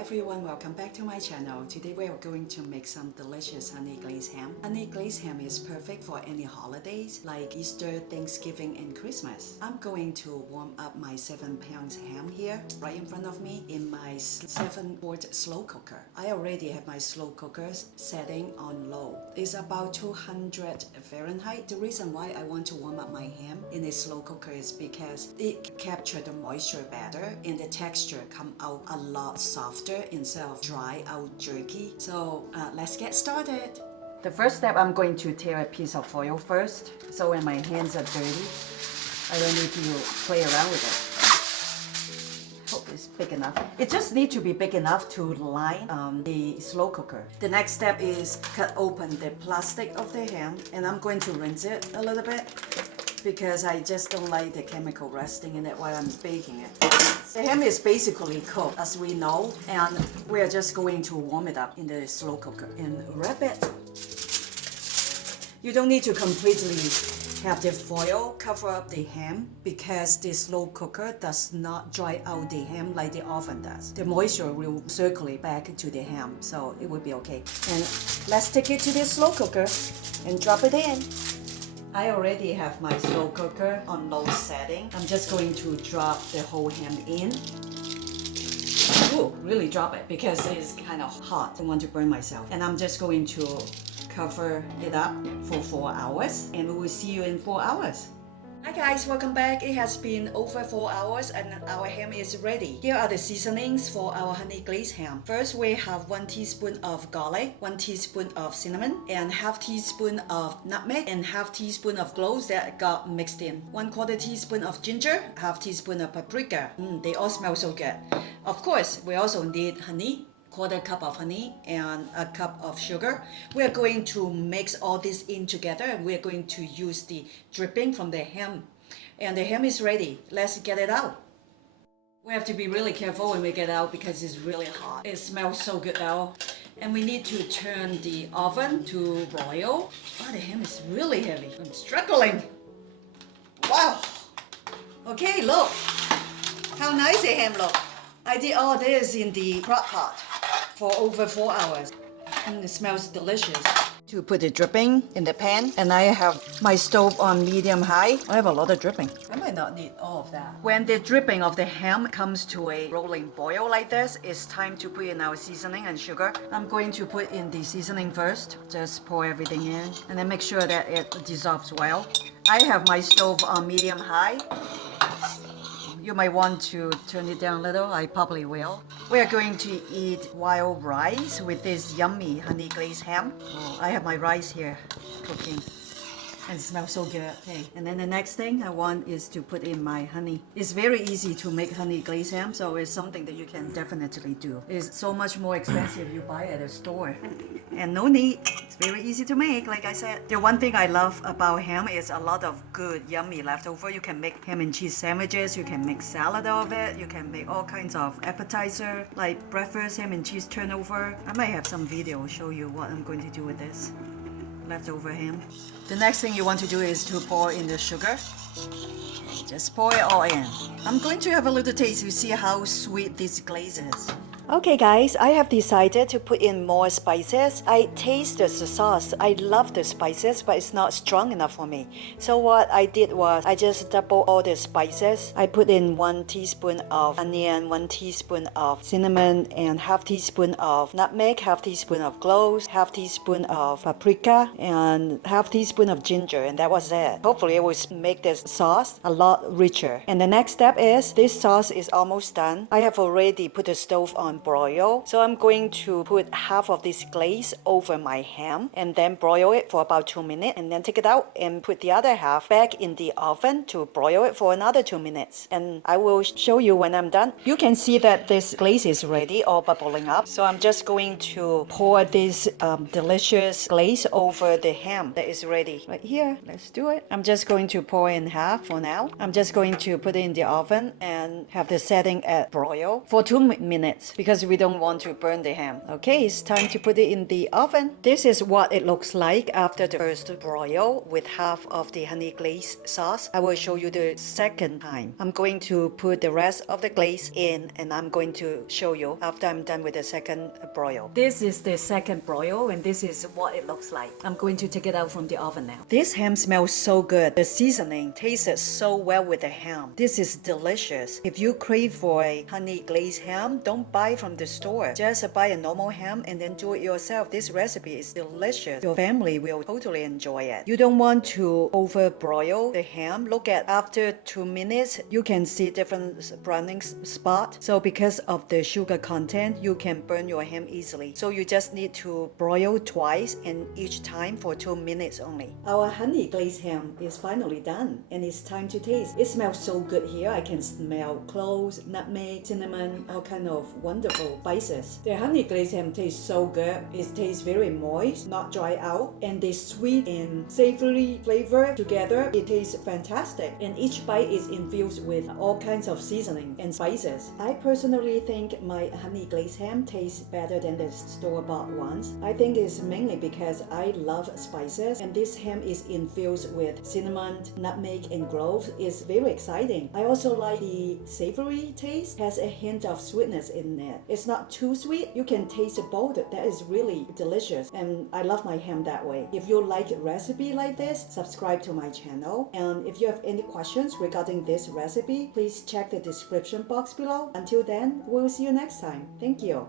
everyone, welcome back to my channel. Today we are going to make some delicious honey glazed ham. Honey glazed ham is perfect for any holidays like Easter, Thanksgiving and Christmas. I'm going to warm up my 7-pound ham here right in front of me in my 7-quart slow cooker. I already have my slow cooker setting on low. It's about 200 Fahrenheit. The reason why I want to warm up my ham in a slow cooker is because it captures the moisture better and the texture come out a lot softer instead of dry out jerky. So let's get started. The first step, I'm going to tear a piece of foil first. So when my hands are dirty, I don't need to play around with it. Hope it's big enough. It just needs to be big enough to line the slow cooker. The next step is cut open the plastic of the ham, and I'm going to rinse it a little bit because I just don't like the chemical resting in it while I'm baking it. The ham is basically cooked, as we know, and we're just going to warm it up in the slow cooker and wrap it. You don't need to completely have the foil cover up the ham because the slow cooker does not dry out the ham like the oven does. The moisture will circulate back to the ham, so it will be okay. And let's take it to the slow cooker and drop it in. I already have my slow cooker on low setting. I'm just going to drop the whole ham in. Ooh, really drop it because it's kind of hot. I don't want to burn myself. And I'm just going to cover it up for 4 hours, and we will see you in 4 hours. Hi guys, welcome back. It has been over 4 hours and our ham is ready. Here are the seasonings for our honey glazed ham. First, we have 1 teaspoon of garlic, 1 teaspoon of cinnamon, and half teaspoon of nutmeg, and half teaspoon of cloves that got mixed in. 1/4 teaspoon of ginger, half teaspoon of paprika. They all smell so good. Of course, we also need honey. 1/4 cup of honey and a cup of sugar. We are going to mix all this in together, and we are going to use the dripping from the ham. And the ham is ready. Let's get it out. We have to be really careful when we get out because it's really hot. It smells so good now. And we need to turn the oven to broil. Oh, the ham is really heavy. I'm struggling. Wow. Okay, look. How nice the ham looks. I did all this in the crock pot for over 4 hours. And it smells delicious. To put the dripping in the pan, and I have my stove on medium high. I have a lot of dripping. I might not need all of that. When the dripping of the ham comes to a rolling boil like this, it's time to put in our seasoning and sugar. I'm going to put in the seasoning first. Just pour everything in and then make sure that it dissolves well. I have my stove on medium high. You might want to turn it down a little. I probably will. We are going to eat wild rice with this yummy honey glazed ham. Oh, I have my rice here cooking. And it smells so good. Okay. And then the next thing I want is to put in my honey. It's very easy to make honey glazed ham, so it's something that you can definitely do. It's so much more expensive you buy at a store. And no need. It's very easy to make, like I said. The one thing I love about ham is a lot of good, yummy leftover. You can make ham and cheese sandwiches. You can make salad of it. You can make all kinds of appetizer, like breakfast ham and cheese turnover. I might have some video show you what I'm going to do with this leftover ham. The next thing you want to do is to pour in the sugar. Just pour it all in. I'm going to have a little taste to see how sweet this glaze is. Okay guys, I have decided to put in more spices. I taste the sauce. I love the spices, but it's not strong enough for me. So what I did was I just double all the spices. I put in 1 teaspoon of onion, 1 teaspoon of cinnamon, and half teaspoon of nutmeg, half teaspoon of cloves, half teaspoon of paprika, and half teaspoon of ginger, and that was it. Hopefully it will make this sauce a lot richer. And the next step is this sauce is almost done. I have already put the stove on broil, so I'm going to put half of this glaze over my ham and then broil it for about 2 minutes, and then take it out and put the other half back in the oven to broil it for another 2 minutes. And I will show you when I'm done. You can see that this glaze is ready, all bubbling up. So I'm just going to pour this delicious glaze over the ham that is ready right here. Let's do it. I'm just going to pour in half for now. I'm just going to put it in the oven and have the setting at broil for 2 minutes. because we don't want to burn the ham. Okay, it's time to put it in the oven. This is what it looks like after the first broil with half of the honey glaze sauce. I will show you the second time. I'm going to put the rest of the glaze in, and I'm going to show you after I'm done with the second broil. This is the second broil, and this is what it looks like. I'm going to take it out from the oven now. This ham smells so good. The seasoning tastes so well with the ham. This is delicious. If you crave for a honey glazed ham, don't buy from the store. Just buy a normal ham and then do it yourself. This recipe is delicious. Your family will totally enjoy it. You don't want to over broil the ham. Look at after 2 minutes, you can see different browning spot. So because of the sugar content, you can burn your ham easily. So you just need to broil twice and each time for 2 minutes only. Our honey glazed ham is finally done and it's time to taste. It smells so good here. I can smell cloves, nutmeg, cinnamon, all kind of wonderful spices. The honey glazed ham tastes so good. It tastes very moist, not dry out, and the sweet and savory flavor together, it tastes fantastic. And each bite is infused with all kinds of seasoning and spices. I personally think my honey glazed ham tastes better than the store-bought ones. I think it's mainly because I love spices, and this ham is infused with cinnamon, nutmeg, and cloves. It's very exciting. I also like the savory taste. Has a hint of sweetness in it. It's not too sweet. You can taste both. That is really delicious, and I love my ham that way. If you like a recipe like this, subscribe to my channel. And if you have any questions regarding this recipe, please check the description box below. Until then, we'll see you next time. Thank you.